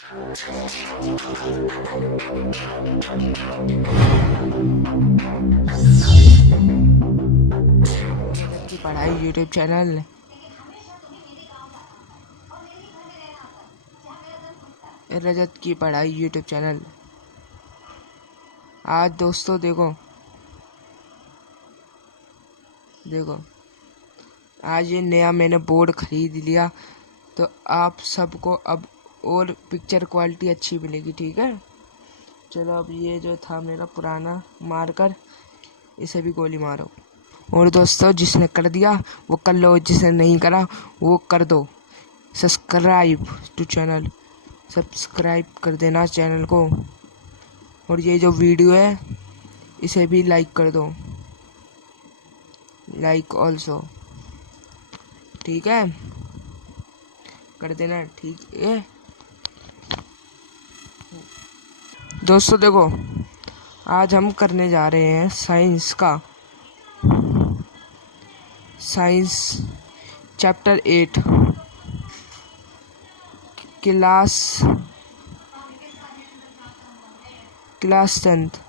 की पढ़ाई YouTube channel. रजत की पढ़ाई यूट्यूब चैनल। आज दोस्तों देखो आज ये नया मैंने बोर्ड खरीद लिया, तो आप सबको अब और पिक्चर क्वालिटी अच्छी मिलेगी। ठीक है, चलो अब ये जो था मेरा पुराना मार्कर, इसे भी गोली मारो। और दोस्तों जिसने कर दिया वो कर लो, जिसने नहीं करा वो कर दो। सब्सक्राइब टू चैनल, सब्सक्राइब कर देना चैनल को। और ये जो वीडियो है इसे भी लाइक कर दो, लाइक ऑल्सो। ठीक है, कर देना। ठीक है दोस्तों, देखो आज हम करने जा रहे हैं साइंस चैप्टर 8 क्लास 10th।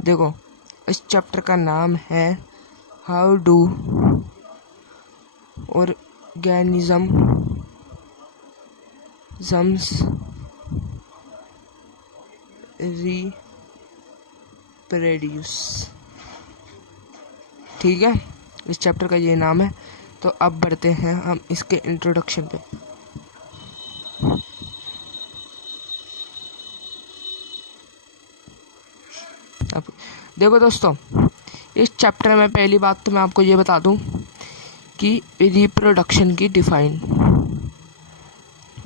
देखो इस चैप्टर का नाम है हाउ डू ऑर्गेनिजम्स रिप्रोड्यूस। ठीक है, इस चैप्टर का ये नाम है। तो अब बढ़ते हैं हम इसके इंट्रोडक्शन पे। अब देखो दोस्तों, इस चैप्टर में पहली बात तो मैं आपको ये बता दूं कि रिप्रोडक्शन की डिफाइन,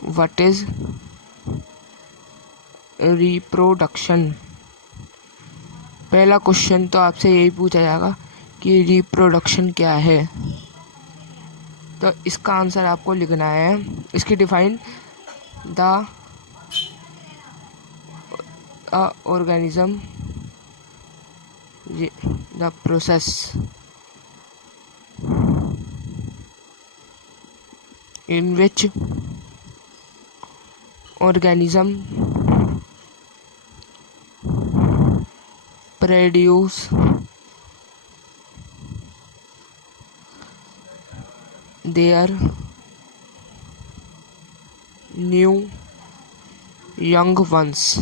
व्हाट इज रिप्रोडक्शन। पहला क्वेश्चन तो आपसे यही पूछा जाएगा कि रिप्रोडक्शन क्या है, तो इसका आंसर आपको लिखना है। इसकी define, the organism, the process in which organism produce their new young ones।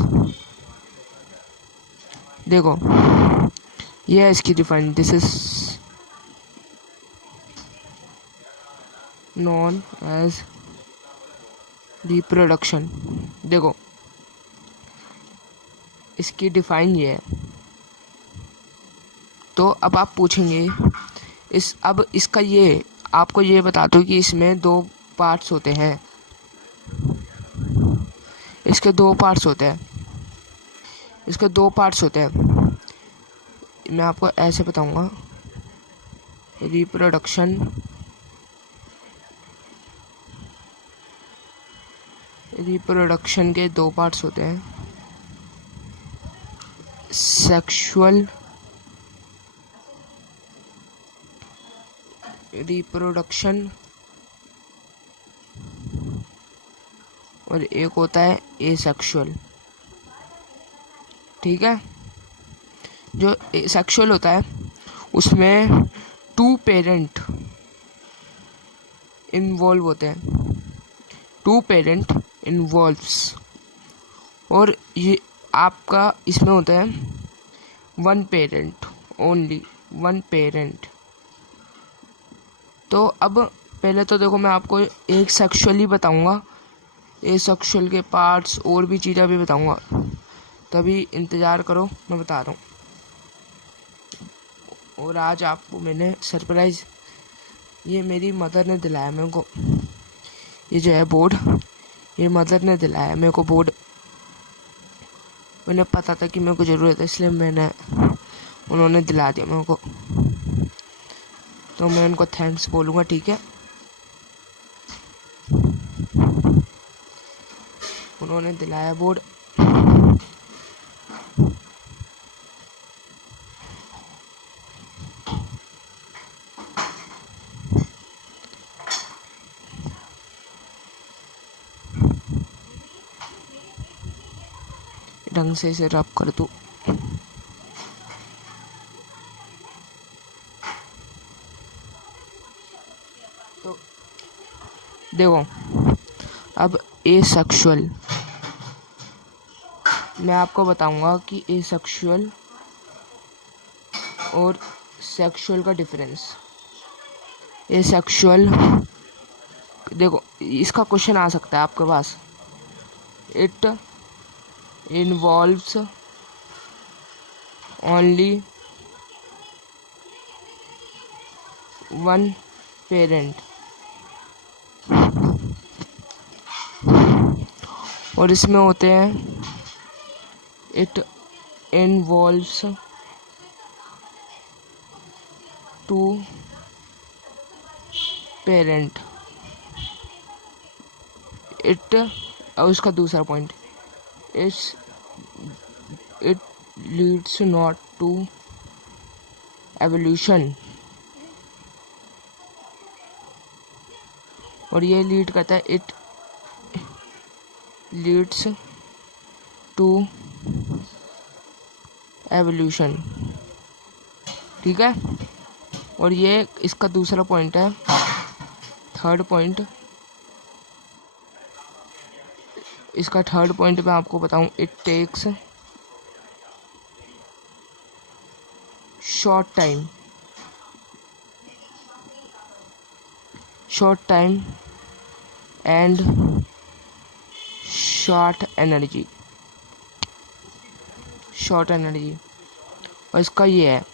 देखो ये है इसकी define, this is known as reproduction। देखो इसकी डिफाइन ये है। तो अब आप पूछेंगे अब इसका ये आपको ये बता दूं कि इसमें दो पार्ट्स होते हैं। इसके दो पार्ट्स होते हैं। मैं आपको ऐसे बताऊंगा, रिप्रोडक्शन के दो पार्ट्स होते हैं, सेक्सुअल रिप्रोडक्शन और एक होता है एसेक्सुअल। ठीक है, जो सेक्सुअल होता है उसमें 2 पेरेंट इन्वॉल्व होते हैं, 2 पेरेंट इन्वॉल्व्स। और ये आपका इसमें होता है 1 पेरेंट, ओनली 1 पेरेंट। तो अब पहले तो देखो मैं आपको एक सेक्सुअली बताऊंगा, एसेक्सुअल के पार्ट्स और भी चीज़ें भी बताऊंगा, तभी इंतज़ार करो, मैं बता रहा हूँ। और आज आपको मैंने सरप्राइज़, ये मेरी मदर ने दिलाया मेरे को, ये जो है बोर्ड, ये मदर ने दिलाया मेरे को बोर्ड। उन्हें पता था कि मेरे को ज़रूरत है, इसलिए उन्होंने दिला दिया मेरे को। तो मैं उनको थैंक्स बोलूँगा। ठीक है, उन्होंने दिलाया बोर्ड। ढंग से इसे रब कर दूँ। तो देखो अब एसेक्सुअल, मैं आपको बताऊंगा कि एसेक्सुअल और सेक्सुअल का डिफरेंस। एसेक्सुअल, देखो इसका क्वेश्चन आ सकता है आपके पास। It involves only one parent, और इसमें होते हैं it involves two parent. It, और उसका दूसरा point, it leads not to evolution, और ये लीड करता है, इट लीड्स टू एवोल्यूशन, ठीक है। और ये इसका दूसरा पॉइंट है, थर्ड पॉइंट, इसका थर्ड पॉइंट मैं आपको बताऊं, it takes short time and short energy, और इसका ये है,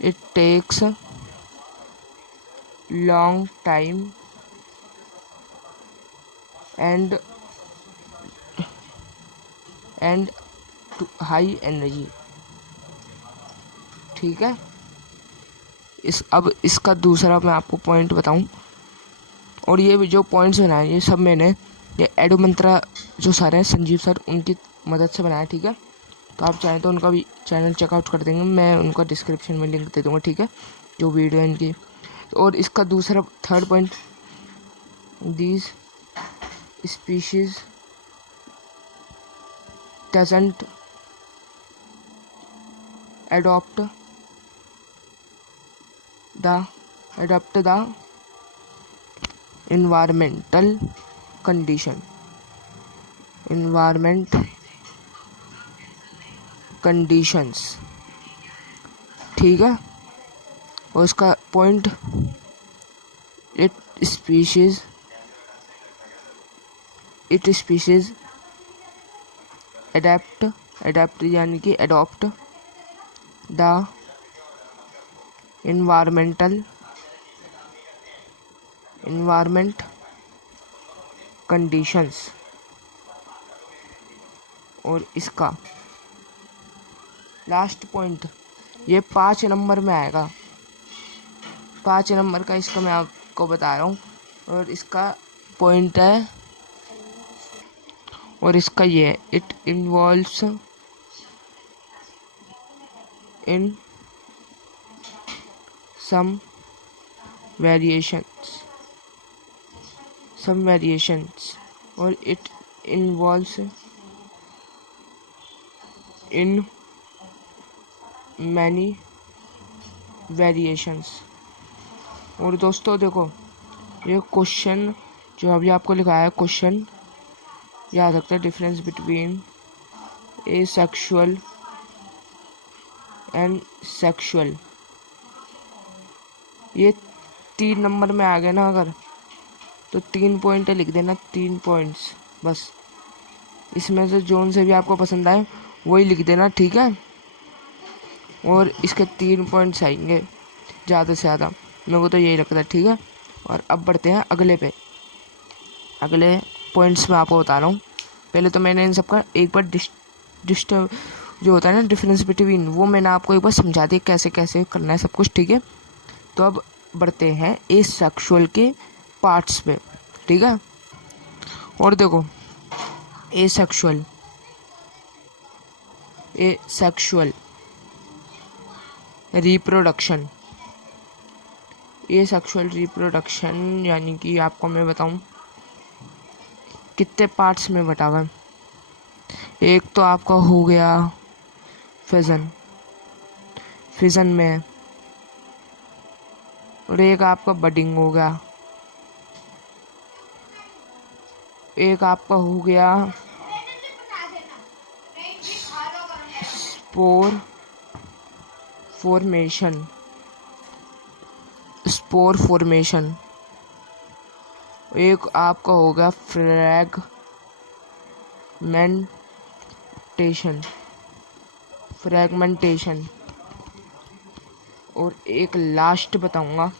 it takes long time and high energy, ठीक है। अब इसका दूसरा मैं आपको पॉइंट बताऊं, और ये भी जो पॉइंट्स बनाए ये सब मैंने ये एडो मंत्रा जो सर हैं संजीव सर, उनकी मदद से बनाया, ठीक है। तो आप चाहें तो उनका भी चैनल चेकआउट कर देंगे, मैं उनका डिस्क्रिप्शन में लिंक दे दूंगा, ठीक है, जो वीडियो है इनकी। और इसका दूसरा third point, these species doesn't adopt the environmental conditions, ठीक है। और उसका पॉइंट, इट स्पीशीज अडेप्ट यानी कि अडॉप्ट द environment conditions, और इसका लास्ट पॉइंट ये 5 नंबर में आएगा, 5 नंबर का इसका मैं आपको बता रहा हूँ, और इसका पॉइंट है, और इसका ये है, it involves in some variations, or it involves in many variations। और दोस्तों देखो ये क्वेश्चन जो अभी आपको लिखा है, क्वेश्चन याद रखते हैं, difference between asexual and sexual, ये 3 नंबर में आ गए ना अगर, तो 3 पॉइंट लिख देना, 3 पॉइंट्स बस, इसमें से जोन से भी आपको पसंद आए वही लिख देना, ठीक है। और इसके 3 पॉइंट्स आएंगे ज़्यादा से ज़्यादा, मेरे को तो यही लगता है, ठीक है। और अब बढ़ते हैं अगले पॉइंट्स में आपको बता रहा हूँ। पहले तो मैंने इन सबका एक बार डिस्टर्ब जो होता है ना, डिफरेंस बिटवीन, वो मैंने आपको एक बार समझा दिया कैसे कैसे करना है सब कुछ, ठीक है। तो अब बढ़ते हैं एसेक्सुअल के पार्ट्स पे, ठीक है। और देखो एसेक्सुअल रिप्रोडक्शन, एसेक्सुअल रिप्रोडक्शन यानी कि आपको मैं बताऊं कितने पार्ट्स में बटा हुआ है। एक तो आपका हो गया फिजन, फिजन में, और एक आपका बडिंग हो गया, एक आपका हो गया स्पोर फॉर्मेशन, स्पोर फॉर्मेशन, एक आपका हो गया फ्रैगमेंटेशन, फ्रैगमेंटेशन, और एक लास्ट बताऊंगा।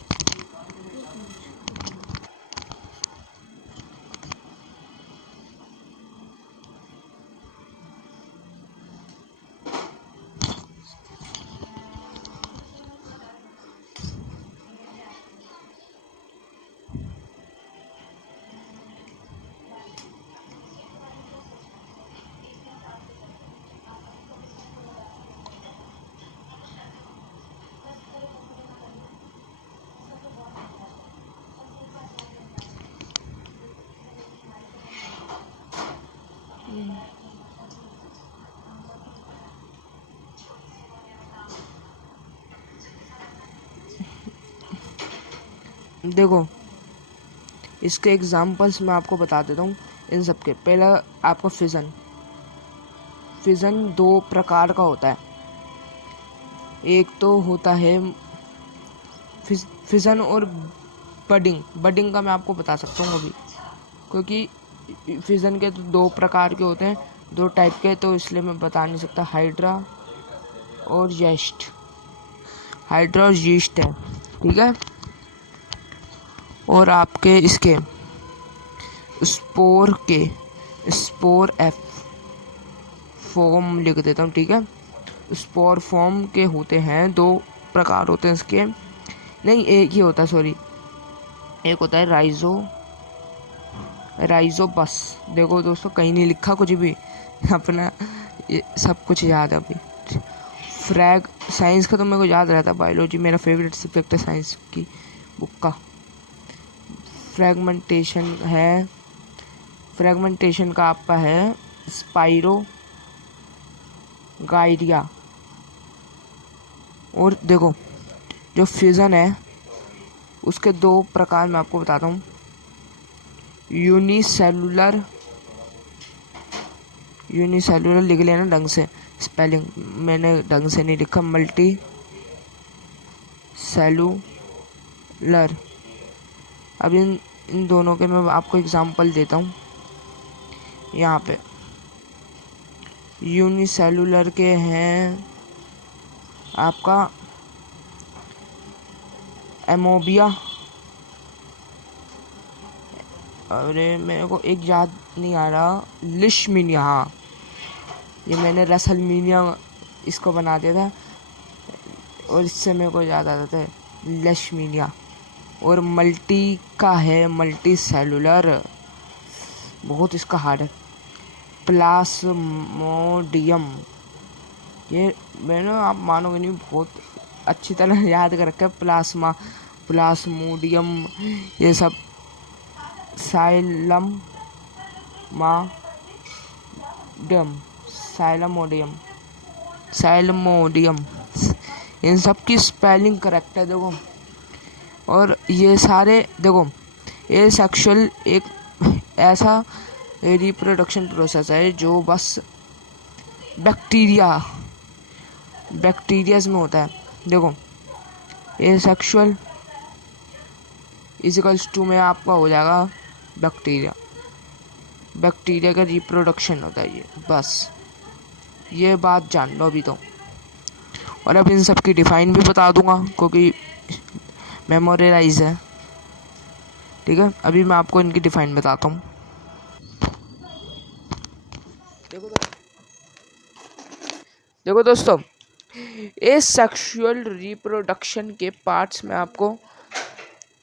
देखो, इसके एग्जांपल्स मैं आपको बता देता हूँ इन सब के। पहला आपका फिजन, फिजन दो प्रकार का होता है। एक तो होता है फिजन और बडिंग। बडिंग का मैं आपको बता सकता हूँ अभी, क्योंकि फिजन के तो दो प्रकार के होते हैं, दो टाइप के, तो इसलिए मैं बता नहीं सकता। हाइड्रा और येस्ट, हाइड्रा और यीस्ट है, ठीक है। और आपके इसके स्पोर के, स्पोर एफ फॉर्म लिख देता हूँ, ठीक है। स्पोर फॉर्म के होते हैं, दो प्रकार होते हैं इसके, नहीं एक ही होता है, सॉरी। एक होता है राइजोबस। देखो दोस्तों, कहीं नहीं लिखा कुछ भी, अपना ये सब कुछ याद है अभी। साइंस का तो मेरे को याद रहता, बायोलॉजी मेरा फेवरेट सब्जेक्ट है साइंस की बुक का। फ्रैगमेंटेशन है, फ्रैगमेंटेशन का आपका है स्पाइरो गाइडिया। और देखो, जो फ्यूजन है उसके दो प्रकार मैं आपको बताता हूँ। यूनिसेलुलर, यूनिसेलुलर लिख लेना ढंग से, स्पेलिंग मैंने ढंग से नहीं लिखा। Multi cellular. अब इन दोनों के मैं आपको एग्जांपल देता हूँ यहाँ पे। यूनिसेलुलर के हैं आपका एमोबिया, अरे मेरे को एक याद नहीं आ रहा, लिशमीनिया। हाँ, ये मैंने रसलमीनिया इसको बना दिया था, और इससे मेरे को याद आता था लेशमीनिया। और मल्टी का है मल्टी सेलुलर, बहुत इसका हार्ड है, प्लाज्मोडियम। ये मैंने, आप मानोगे नहीं, बहुत अच्छी तरह याद कर रखा है। प्लाज्मोडियम, ये सब। साइलमोडियम, साइलमोडियम, इन सब की स्पेलिंग करेक्ट है, देखो। और ये सारे देखो, ये सेक्सुअल एक ऐसा रिप्रोडक्शन प्रोसेस है जो बस बैक्टीरियाज में होता है। देखो, ये सेक्सुअल इजिकल्स टू में आपका हो जाएगा बैक्टीरिया, बैक्टीरिया का रिप्रोडक्शन होता है ये, बस ये बात जान लो अभी तो। और अब इन सब की डिफाइन भी बता दूंगा, क्योंकि मेमोराइज है, ठीक है। अभी मैं आपको इनकी डिफाइन बताता हूँ। देखो दोस्तों, ए सेक्सुअल रिप्रोडक्शन के पार्ट्स में आपको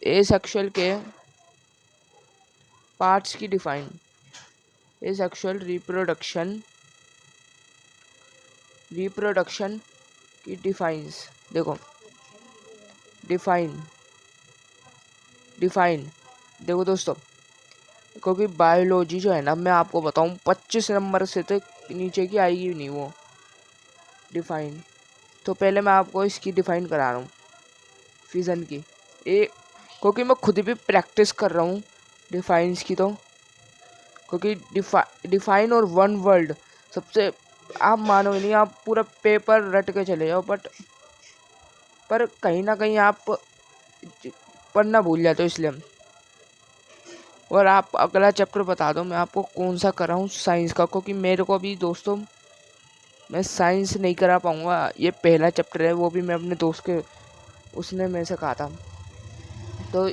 ए सेक्सुअल के पार्ट्स की डिफाइन, ए सेक्सुअल रिप्रोडक्शन की डिफाइंस। देखो, डिफाइन देखो दोस्तों, क्योंकि बायोलॉजी जो है ना, मैं आपको बताऊं 25 नंबर से तो नीचे की आएगी नहीं वो डिफाइन। तो पहले मैं आपको इसकी डिफाइन करा रहा हूँ फिजन की। ए क्योंकि मैं खुद भी प्रैक्टिस कर रहा हूँ डिफाइंस की, तो क्योंकि डिफाइन और वन वर्ड सबसे, आप मानोगे नहीं, आप पूरा पेपर रट के चले जाओ पर कहीं ना कहीं आप पढ़ना भूल जाते हो, इसलिए। और आप अगला चैप्टर बता दो मैं आपको कौन सा कर रहा हूँ साइंस का, क्योंकि मेरे को अभी दोस्तों मैं साइंस नहीं करा पाऊँगा। ये पहला चैप्टर है, वो भी मैं अपने दोस्त के उसने मेरे से कहा था। तो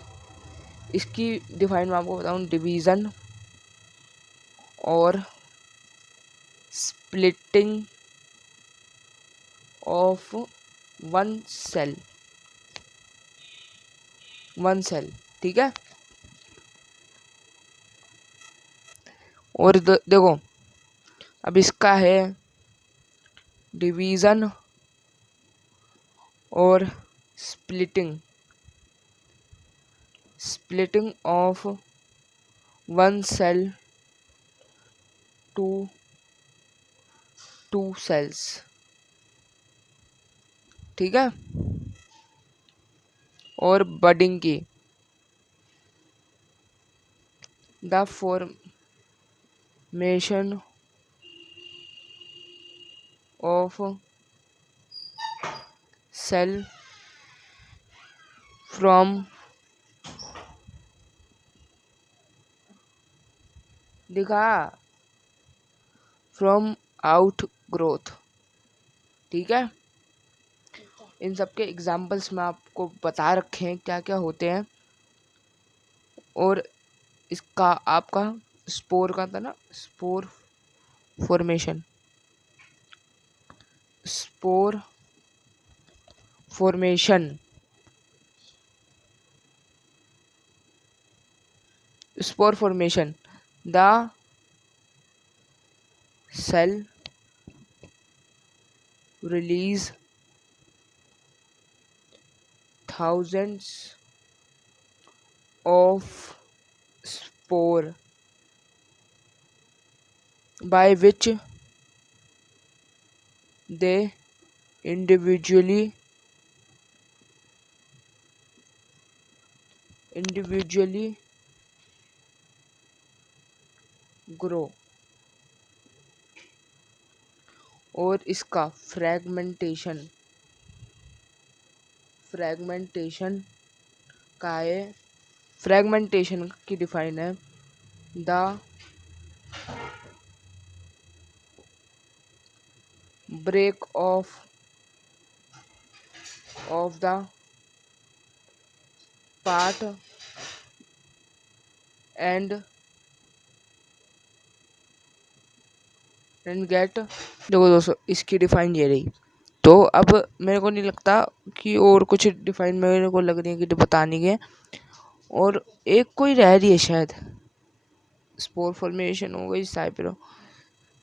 इसकी डिफाइन मैं आपको बताऊँ, डिवीज़न और स्प्लिटिंग ऑफ वन सेल, ठीक है। और देखो अब इसका है डिवीज़न और splitting of one cell to two cells, ठीक है। और बडिंग की the formation of cell from दिखा फ्रॉम आउट ग्रोथ, ठीक है। इन सब के एग्जाम्पल्स मैं आपको बता रखे हैं क्या क्या होते हैं। और इसका आपका स्पोर का था ना, spore formation spore formation the cell release thousands of spore by which they individually grow। और इसका फ्रैगमेंटेशन का है, फ्रैगमेंटेशन की डिफाइन है the break of the part and get. देखो दोस्तों इसकी डिफाइन ये रही। तो अब मेरे को नहीं लगता कि और कुछ डिफाइन मेरे को लग रही है कि बताने के, और एक कोई रह रही है शायद, स्पोर फॉर्मेशन हो गई, साइप्रो,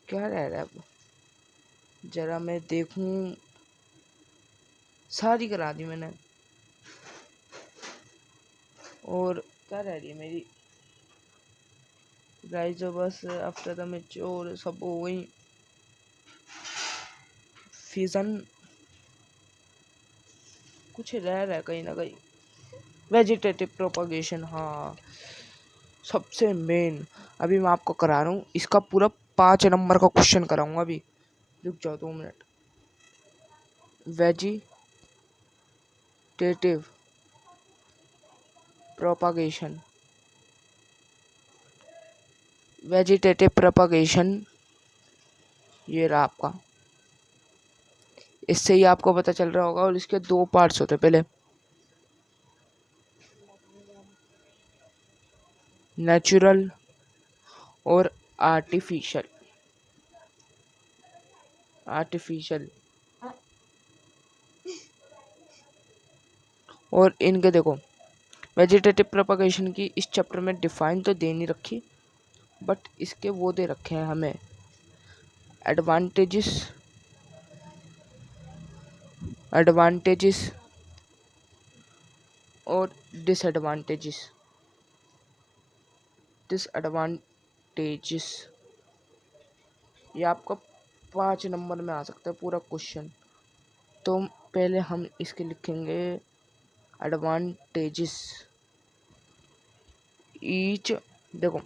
क्या रह रहा है अब, जरा मैं देखूं। सारी करा दी मैंने, और क्या रह रही है मेरी गाइस, जो बस आफ्टर द मैच्योर सब हो गई। फिजन कुछ रह रहा है कहीं ना कहीं, वेजिटेटिव प्रोपगेशन, हाँ सबसे मेन। अभी मैं आपको करा रहा हूँ इसका पूरा 5 नंबर का क्वेश्चन कराऊंगा अभी, रुक जाओ 2 मिनट। वेजिटेटिव प्रोपगेशन ये रहा आपका। इससे ही आपको पता चल रहा होगा। और इसके 2 पार्ट्स होते हैं, पहले नेचुरल और आर्टिफिशियल। और इनके देखो वेजिटेटिव प्रोपगेशन की इस चैप्टर में डिफाइन तो दे नहीं रखी, बट इसके वो दे रखे हैं हमें एडवांटेजेस और डिसएडवांटेजेस। डिसएडवांटेजेस, ये आपका 5 नंबर में आ सकता है पूरा क्वेश्चन। तो पहले हम इसके लिखेंगे एडवांटेजेस। ईच, देखो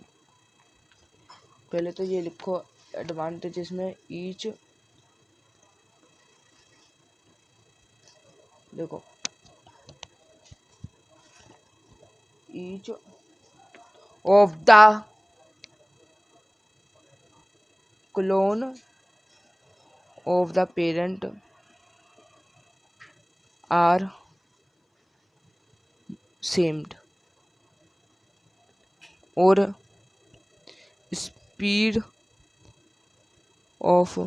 पहले तो ये लिखो एडवांटेजेस में ईच, देखो each of the clone of the parent are same, और speed of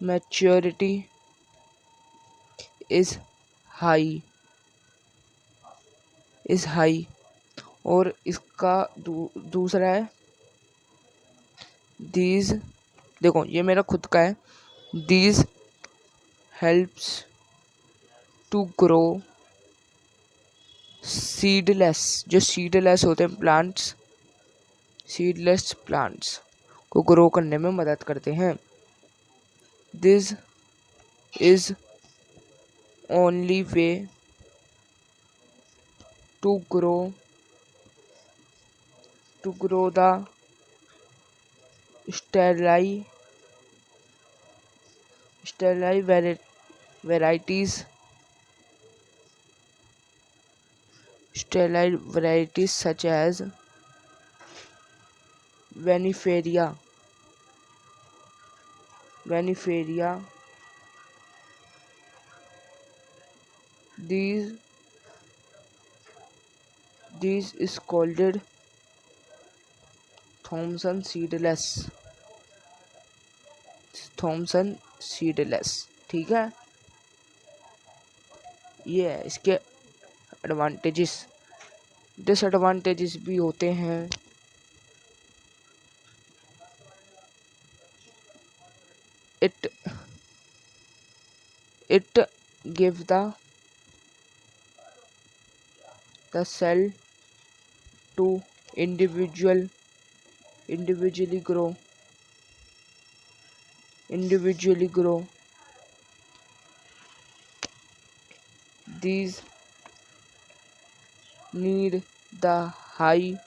maturity is high, और इसका दूसरा है दीज, देखो ये मेरा खुद का है, these helps to grow seedless, जो सीडलेस होते हैं प्लांट्स, सीडलेस प्लांट्स को ग्रो करने में मदद करते हैं। This is only way to grow the sterile varieties such as Viniferia, these is called Thomson seedless, ठीक है। ये है इसके एडवांटेजेस। डिसएडवांटेजेस भी होते हैं। it give the cell to individually grow. These need the high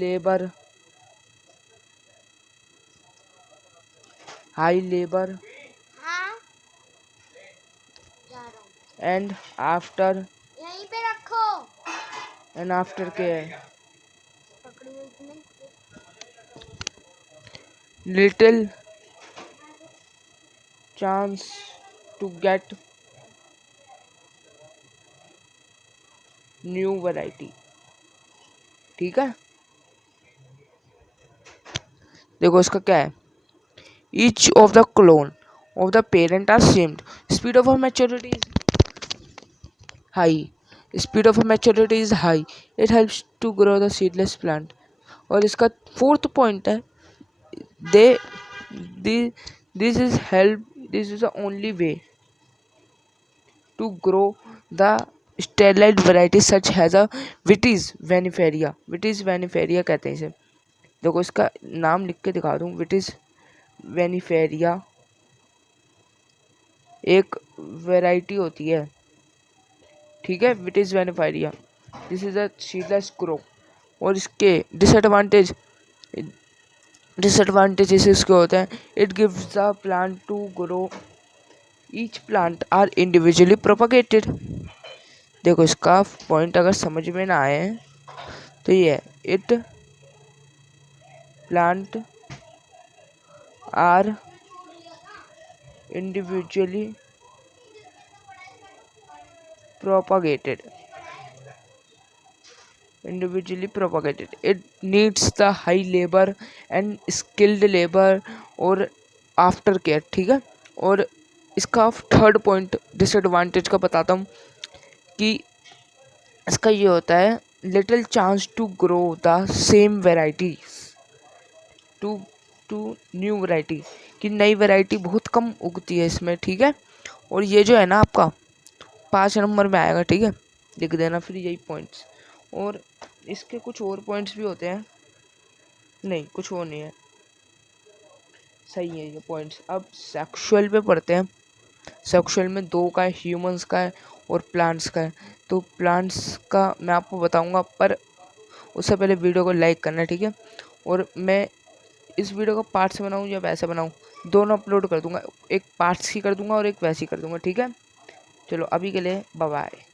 labor and after यहीं पे रखो, care, little chance to get new variety, ठीक है। देखो इसका क्या है, each of the clone of the parent are same, speed of maturity is high, it helps to grow the seedless plant। और इसका 4th पॉइंट है, this is the only way to grow the sterile variety such as a Vitis viniferia कहते हैं इसे। देखो इसका नाम लिख के दिखा दूं, Vitis viniferia एक वैरायटी होती है, ठीक है। Vitis viniferia, this is a seedless crop. और इसके डिसएडवांटेजेस इसके होते हैं, it gives the plant to grow, each plant are individually propagated. देखो इसका पॉइंट अगर समझ में ना आए तो ये है, it plant are individually propagated, it needs the high labor and skilled labor और आफ्टर केयर, ठीक है। और इसका 3rd पॉइंट डिसएडवांटेज का बताता हूँ कि इसका ये होता है, little chance to grow the same varieties to new variety, कि नई वैरायटी बहुत कम उगती है इसमें, ठीक है। और ये जो है ना आपका 5 नंबर में आएगा, ठीक है। लिख देना, फिर यही पॉइंट्स। और इसके कुछ और पॉइंट्स भी होते हैं, नहीं कुछ और नहीं है, सही है ये पॉइंट्स। अब सेक्सुअल पे पढ़ते हैं। सेक्सुअल में 2 का है, ह्यूमंस का है और प्लांट्स का है। तो प्लांट्स का मैं आपको बताऊंगा, पर उससे पहले वीडियो को लाइक करना, ठीक है। और मैं इस वीडियो को पार्ट से बनाऊँ या वैसे बनाऊँ, दोनों अपलोड कर दूंगा, एक पार्ट्स की कर दूंगा और एक वैसी कर दूंगा, ठीक है। चलो अभी के लिए बाय बाय।